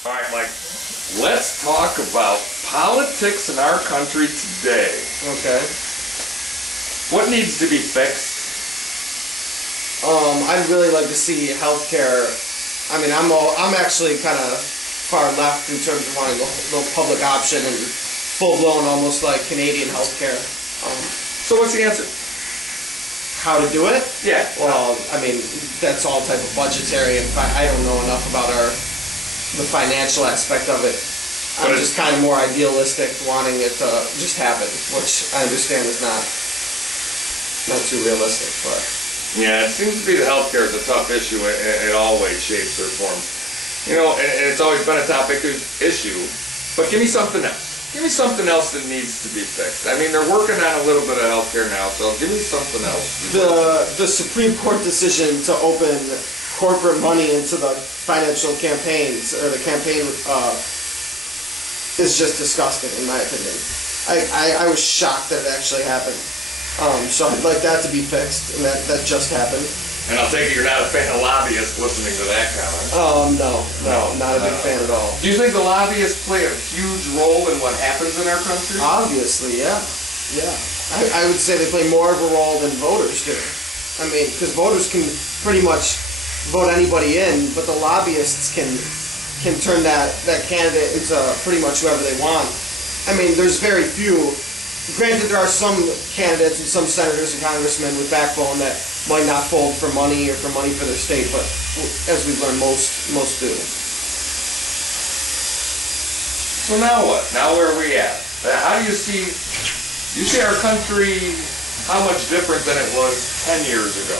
All right, Mike, let's talk about politics in our country today. Okay. What needs to be fixed? I'd really like to see healthcare. I mean, I'm actually kind of far left in terms of wanting the public option and full-blown, almost like Canadian healthcare. So what's the answer? How to do it? Yeah. Well, I mean, that's all type of budgetary, and I don't know enough about the financial aspect of it. I'm just kind of more idealistic, wanting it to just happen, which I understand is not too realistic, but. Yeah, it seems to be that healthcare is a tough issue in all ways, shapes, or forms. You know, and it's always been a topic issue, but give me something else. Give me something else that needs to be fixed. I mean, they're working on a little bit of healthcare now, so give me something else. The Supreme Court decision to open corporate money into the financial campaigns, or the campaign, is just disgusting, in my opinion. I was shocked that it actually happened. So I'd like that to be fixed, and that just happened. And I'll take it you're not a fan of lobbyists listening to that comment. No, not a big fan at all. Do you think the lobbyists play a huge role in what happens in our country? Obviously, yeah. I would say they play more of a role than voters do. I mean, because voters can pretty much vote anybody in, but the lobbyists can turn that candidate into pretty much whoever they want. I mean, there's very few. Granted, there are some candidates and some senators and congressmen with backbone that might not fold for money or for money for their state, but as we've learned, most do. So now what? Now where are we at? How do you see our country, how much different than it was 10 years ago?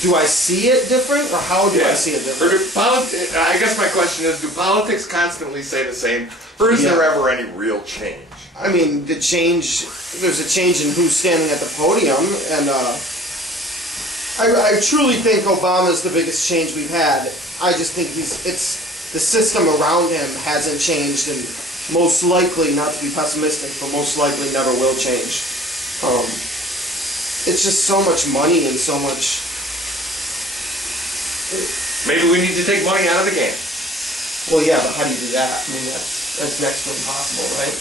Do I see it different, or how do I see it different? I guess my question is, do politics constantly say the same, or is there ever any real change? I mean, there's a change in who's standing at the podium, and I truly think Obama's the biggest change we've had. I just think it's the system around him hasn't changed, and most likely, not to be pessimistic, but most likely never will change. It's just so much money and so much. Maybe we need to take money out of the game. Well, yeah, but how do you do that? I mean, that's next to impossible, right?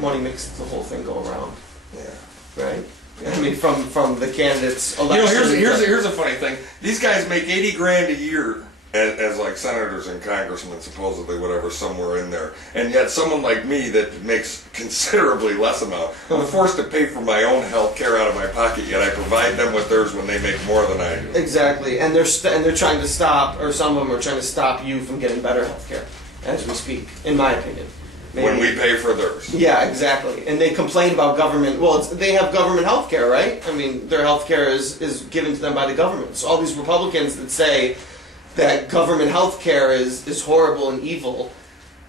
Money makes the whole thing go around. Yeah. Right? I mean, from the candidates' election. You know, here's a funny thing. These guys make $80,000 a year as like senators and congressmen, supposedly, whatever, somewhere in there. And yet someone like me that makes considerably less amount, I'm forced to pay for my own health care out of my pocket, yet I provide them with theirs when they make more than I do. Exactly. And they're trying to stop, or some of them are trying to stop you from getting better health care, as we speak, in my opinion. Maybe. When we pay for theirs. Yeah, exactly. And they complain about government. Well, they have government health care, right? I mean, their health care is given to them by the government. So all these Republicans that say that government health care is horrible and evil,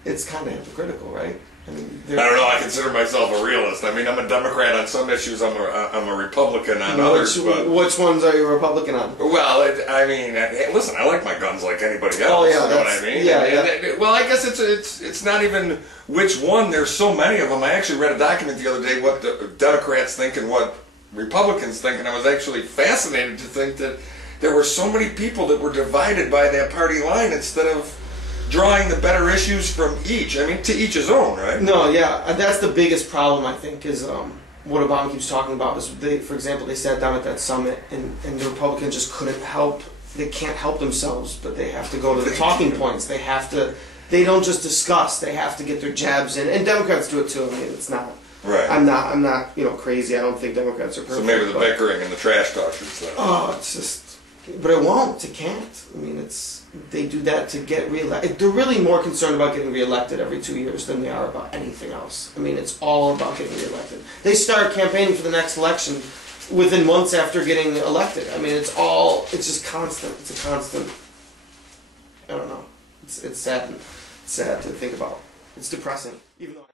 it's kind of hypocritical, right? I mean, I don't know. I consider myself a realist. I mean, I'm a Democrat on some issues. I'm a Republican on others. But which ones are you a Republican on? Well, I mean, listen, I like my guns like anybody else. Oh yeah, you know what I mean? Yeah. Well, I guess it's not even which one. There's so many of them. I actually read a document the other day what the Democrats think and what Republicans think, and I was actually fascinated to think that there were so many people that were divided by that party line instead of drawing the better issues from each. I mean, to each his own, right? No, yeah. That's the biggest problem, I think, is what Obama keeps talking about. Is for example, they sat down at that summit, and the Republicans just couldn't help. They can't help themselves, but they have to go to the talking points. They have to. They don't just discuss. They have to get their jabs in. And Democrats do it too. I mean, it's not. Right. I'm not, crazy. I don't think Democrats are perfect. So maybe the bickering and the trash talk should stop. Oh, it's just. But it won't. It can't. I mean, they do that to get reelected. They're really more concerned about getting reelected every 2 years than they are about anything else. I mean, it's all about getting reelected. They start campaigning for the next election within months after getting elected. I mean, it's just constant. It's a constant. I don't know. It's sad. It's sad to think about. It's depressing. Even though.